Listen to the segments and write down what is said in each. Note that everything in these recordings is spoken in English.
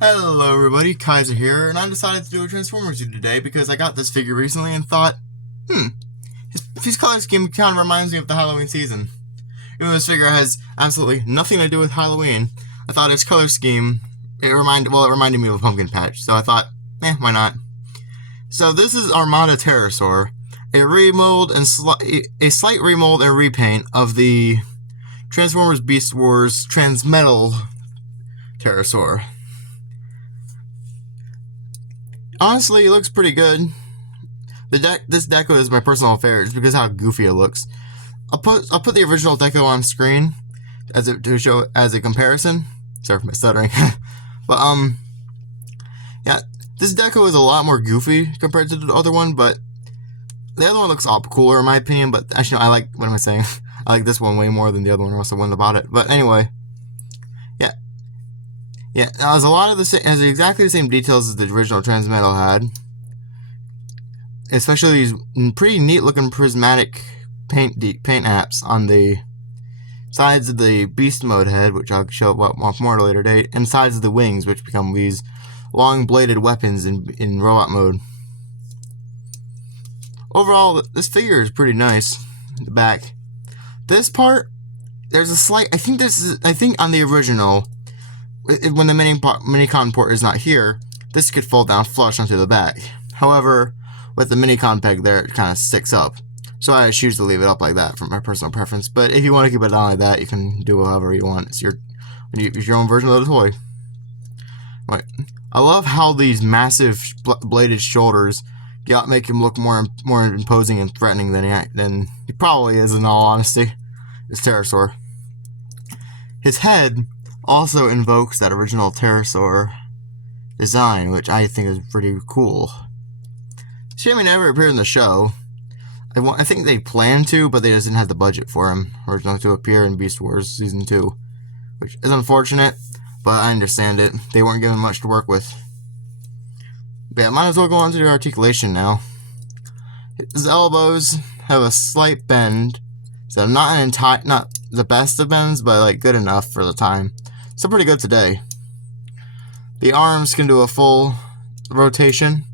Hello everybody, Kaiser here, and I decided to do a Transformers review today because I got this figure recently and thought, his color scheme kind of reminds me of the Halloween season. Even though this figure has absolutely nothing to do with Halloween, I thought his color scheme, it reminded me of a pumpkin patch, so I thought, why not? So this is Armada Terrorsaur, a remold and a slight remold and repaint of the Transformers Beast Wars Transmetal Terrorsaur. Honestly, it looks pretty good. This deco is my personal favorite because of how goofy it looks. I'll put the original deco on screen to show as a comparison. Sorry for my stuttering. But yeah, this deco is a lot more goofy compared to the other one, but the other one looks a lot cooler in my opinion. But actually, I like, what am I saying? I like this one way more than the other one. I also went about it. But anyway. Yeah, it has a lot of has exactly the same details as the original Transmetal had. Especially these pretty neat looking prismatic paint apps on the sides of the Beast Mode head, which I'll show off more at a later date, and sides of the wings, which become these long bladed weapons in robot mode. Overall, this figure is pretty nice. The back. This part, there's a slight, I think on the original, when the Minicon port is not here, this could fold down flush onto the back. However, with the Minicon peg there, it kind of sticks up. So I choose to leave it up like that for my personal preference. But if you want to keep it down like that, you can do however you want. It's your own version of the toy. Right. I love how these massive bladed shoulders make him look more imposing and threatening than he probably is, in all honesty. It's Terrorsaur. His head also invokes that original Terrorsaur design, which I think is pretty cool. Shame he never appeared in the show. I think they planned to, but they just didn't have the budget for him originally to appear in Beast Wars Season 2, which is unfortunate, but I understand it. They weren't given much to work with. But yeah, might as well go on to the articulation now. His elbows have a slight bend, so not the best of bends, but like good enough for the time. So pretty good today. The arms can do a full rotation.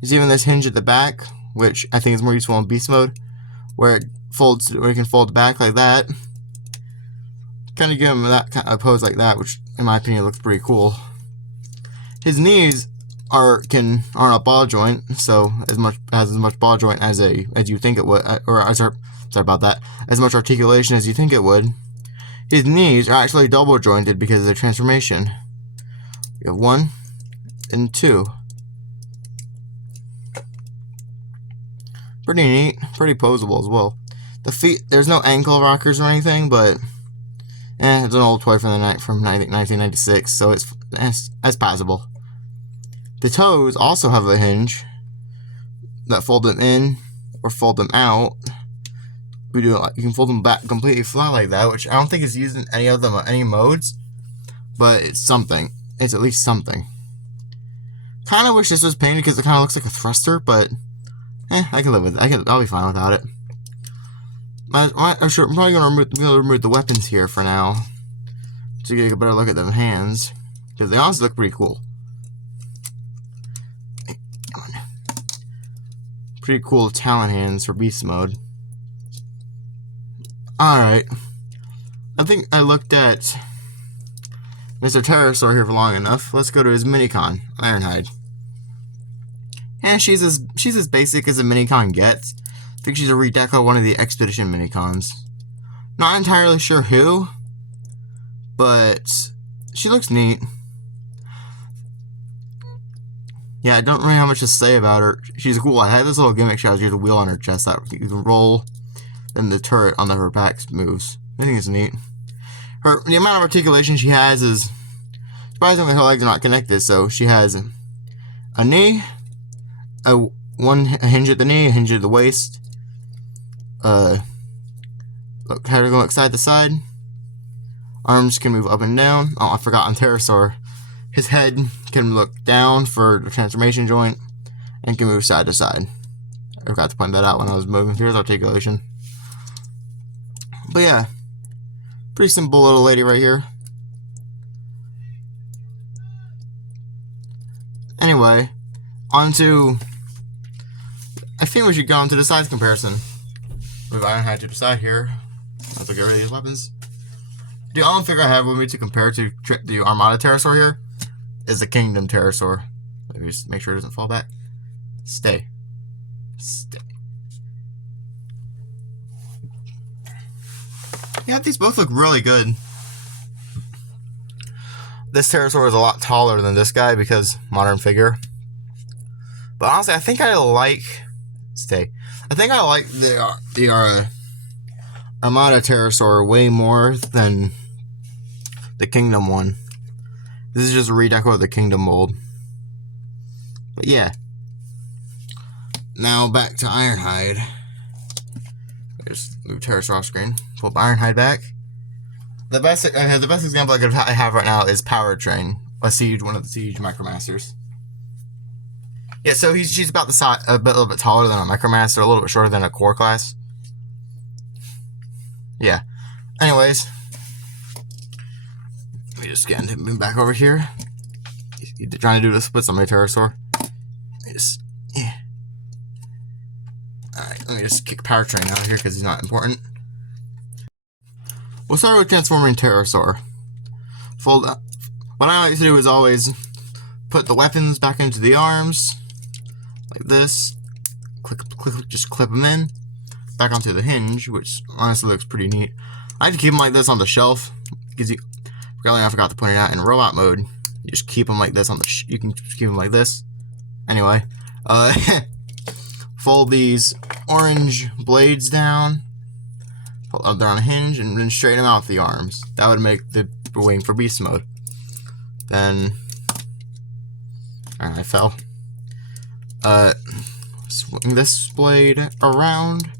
There's even this hinge at the back, which I think is more useful in Beast Mode, where you can fold back like that. Kind of give him that kind of pose like that, which in my opinion looks pretty cool. His knees aren't a ball joint, so as much ball joint as you think it would, sorry about that, as much articulation as you think it would. His knees are actually double jointed because of the transformation. You have 1 and 2. Pretty neat, pretty posable as well. The feet, there's no ankle rockers or anything, but it's an old toy from 1996, so it's passable. The toes also have a hinge that fold them in or fold them out. You can fold them back completely flat like that, which I don't think is used in any modes, but it's something. It's at least something. Kind of wish this was painted because it kind of looks like a thruster, but I can live with it. I'll be fine without it. I'm probably gonna remove the weapons here for now to get a better look at the hands, because they honestly look pretty cool. Pretty cool Talon hands for Beast Mode. Alright, I think I looked at Mr. Terrorsaur here for long enough. Let's go to his Minicon, Ironhide. And she's as basic as a Minicon gets. I think she's a redeco of one of the Expedition Minicons. Not entirely sure who, but she looks neat. Yeah, I don't really have much to say about her. She's cool. I had this little gimmick she has. She has a wheel on her chest that you can roll. And the turret on her back moves. I think it's neat. The amount of articulation she has is surprisingly her legs are not connected. So she has a knee, a hinge at the knee, a hinge at the waist. Look how to go side to side. Arms can move up and down. Oh, I forgot on Terrorsaur. His head can look down for the transformation joint and can move side to side. I forgot to point that out when I was moving through his articulation. But yeah, pretty simple little lady right here. Anyway, onto... I think we should go into the size comparison. Move Ironhide to the side here. Let's get rid of these weapons. The only figure I have with me to compare to the Armada Terrorsaur here is the Kingdom Terrorsaur. Let me just make sure it doesn't fall back. Stay. Yeah, these both look really good. This Terrorsaur is a lot taller than this guy because modern figure. But honestly, I think I like... I think I like the Armada Terrorsaur way more than the Kingdom one. This is just a redeco of the Kingdom mold. But yeah. Now back to Ironhide. Just move Terrorsaur off screen. Pull up Ironhide back. The best example I have right now is Powertrain, one of the Siege Micromasters. Yeah, so she's about the size, a little bit taller than a Micromaster, a little bit shorter than a Core class. Yeah. Anyways, let me just get him back over here. He's trying to do the splits on my Terrorsaur. Yeah. Alright, let me just kick Powertrain out of here because he's not important. We'll start with transforming Terrorsaur. Fold up. What I like to do is always put the weapons back into the arms, like this. Just clip them in, back onto the hinge, which honestly looks pretty neat. I like to keep them like this on the shelf, because I forgot to point it out, in robot mode, you just keep them like this on the you can just keep them like this. Anyway, fold these orange blades down, they're on a hinge, and then straighten them out with the arms. That would make the wing for beast mode. Then, I fell. Swing this blade around,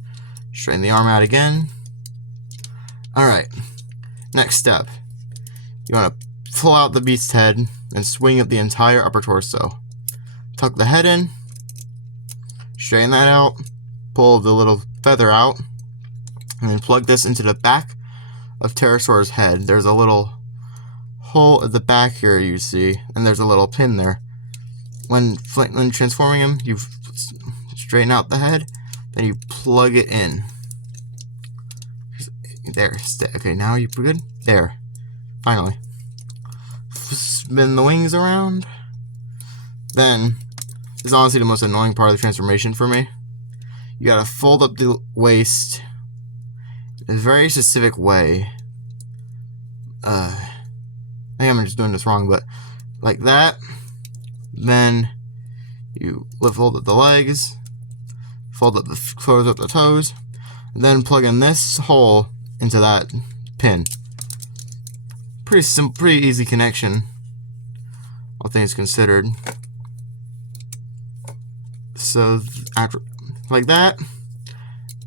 straighten the arm out again. Alright, next step. You want to pull out the beast's head and swing up the entire upper torso. Tuck the head in, straighten that out, pull the little feather out, and then plug this into the back of Terrorsaur's head. There's a little hole at the back here you see, and there's a little pin there. When transforming him, you straighten out the head, then you plug it in. There. Okay, now you're good? There. Finally. Spin the wings around. Then, this is honestly the most annoying part of the transformation for me. You gotta fold up the waist in a very specific way. I think I'm just doing this wrong, but like that. Then you fold up the legs, fold up the toes, and then plug in this hole into that pin. Pretty simple, pretty easy connection, all things considered. So after like that,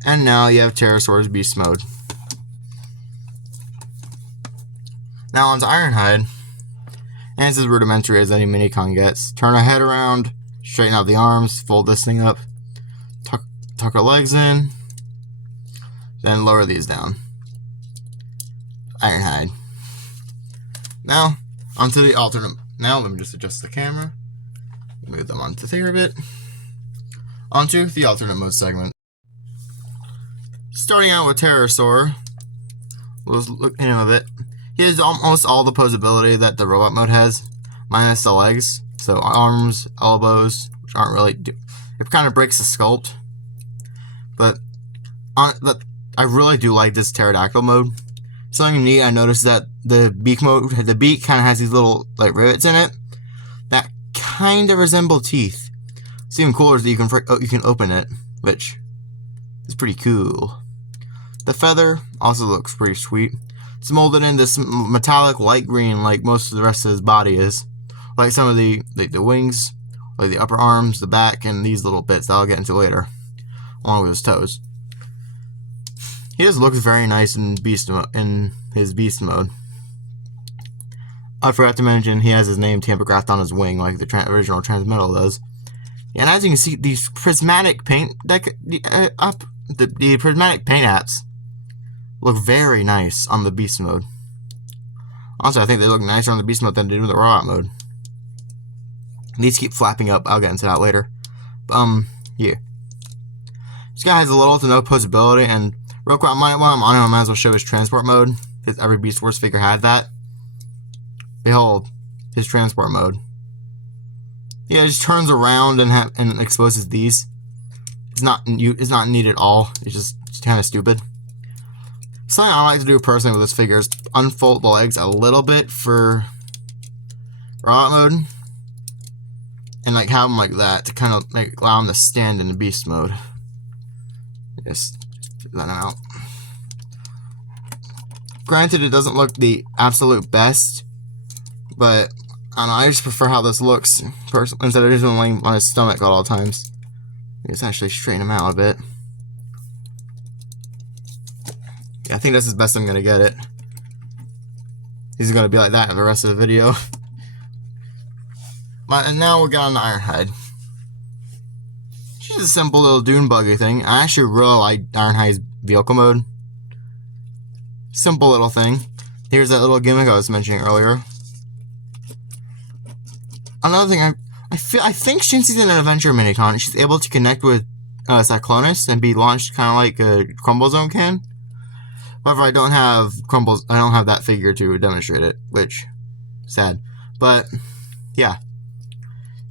and now you have Terrorsaur's beast mode. Now onto Ironhide. And it's as rudimentary as any minicon gets. Turn her head around, straighten out the arms, fold this thing up, tuck her legs in, then lower these down. Ironhide. Now, onto the alternate. Now, let me just adjust the camera. Move them onto here a bit. Onto the alternate mode segment. Starting out with Terrorsaur. We'll look in him a bit. He has almost all the posability that the robot mode has, minus the legs. So arms, elbows, which aren't really... It kind of breaks the sculpt. But I really do like this pterodactyl mode. Something neat, I noticed that the beak kind of has these little like rivets in it that kind of resemble teeth. It's even cooler that you can open it, which is pretty cool. The feather also looks pretty sweet. It's molded in this metallic light green like most of the rest of his body is. Like some of the wings, like the upper arms, the back, and these little bits that I'll get into later, along with his toes. He just looks very nice in his beast mode. I forgot to mention he has his name tampographed on his wing like the original Transmetal does. And as you can see, these prismatic paint the prismatic paint apps look very nice on the beast mode. Also, I think they look nicer on the beast mode than they do in the robot mode. These keep flapping up. I'll get into that later. Yeah. This guy has a little to no posability, and real quick, while I'm on him, I might as well show his transport mode, because every Beast Wars figure had that. Behold, his transport mode. Yeah, it just turns around and exposes these. It's not neat at all. It's just kind of stupid. Something I like to do personally with this figure is unfold the legs a little bit for robot mode, and like have them like that to kind of like allow them to stand in the beast mode. Just let them out. Granted, it doesn't look the absolute best, but I don't know, I just prefer how this looks personally, instead of just laying on his stomach at all times. Let's actually straighten him out a bit. Yeah, I think that's as best I'm gonna get it. He's gonna be like that in the rest of the video. And now we'll get on the Ironhide. She's a simple little dune buggy thing. I actually really like Ironhide's vehicle mode. Simple little thing. Here's that little gimmick I was mentioning earlier. Another thing, I think since she's in an adventure minicon, she's able to connect with Cyclonus and be launched kind of like a Crumble Zone can. However, I don't have that figure to demonstrate it, which sad. But yeah.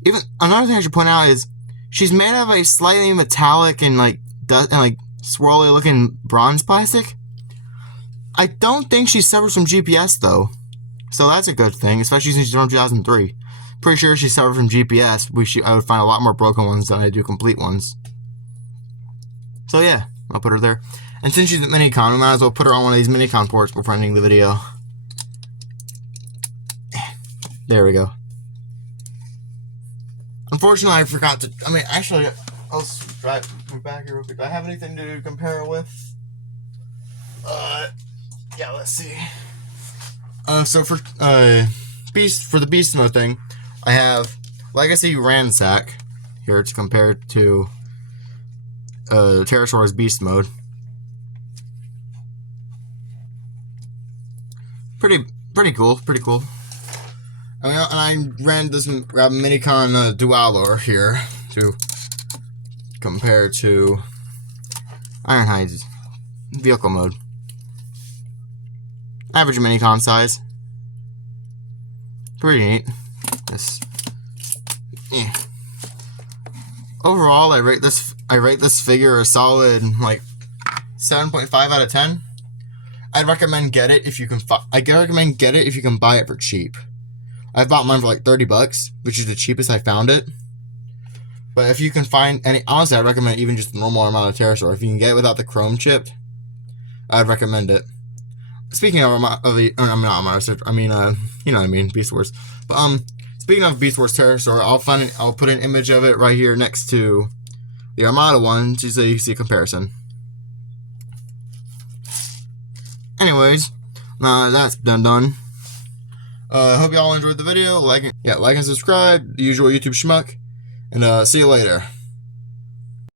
Even another thing I should point out is she's made of a slightly metallic and like swirly looking bronze plastic. I don't think she suffers from GPS though, so that's a good thing, especially since she's from 2003. Pretty sure she suffered from GPS. I would find a lot more broken ones than I do complete ones. So yeah, I'll put her there. And since she's a minicon, we might as well put her on one of these minicon ports before ending the video. There we go. Unfortunately, I forgot to. I mean, actually, I'll move back here real quick. Do I have anything to compare it with? Yeah, let's see. So for the beast mode thing, I have Legacy Ransack here to compare to Terrorsaur's beast mode. Pretty cool. I mean, and I ran this minicon Dualor here to compare to Ironhide's vehicle mode. Average minicon size. Pretty neat. Overall, I rate this figure a solid like 7.5 out of 10. I'd recommend get it if you can. I recommend get it if you can buy it for cheap. I bought mine for like $30, which is the cheapest I found it. But if you can find any, honestly, I'd recommend even just the normal Armada Terrorsaur. If you can get it without the chrome chip, I'd recommend it. Speaking of you know what I mean, Beast Wars. But speaking of Beast Wars Terrorsaur, I'll put an image of it right here next to the Armada one, so you can see a comparison. Anyways, that's done. Hope y'all enjoyed the video. Like and subscribe, the usual YouTube schmuck. And see you later.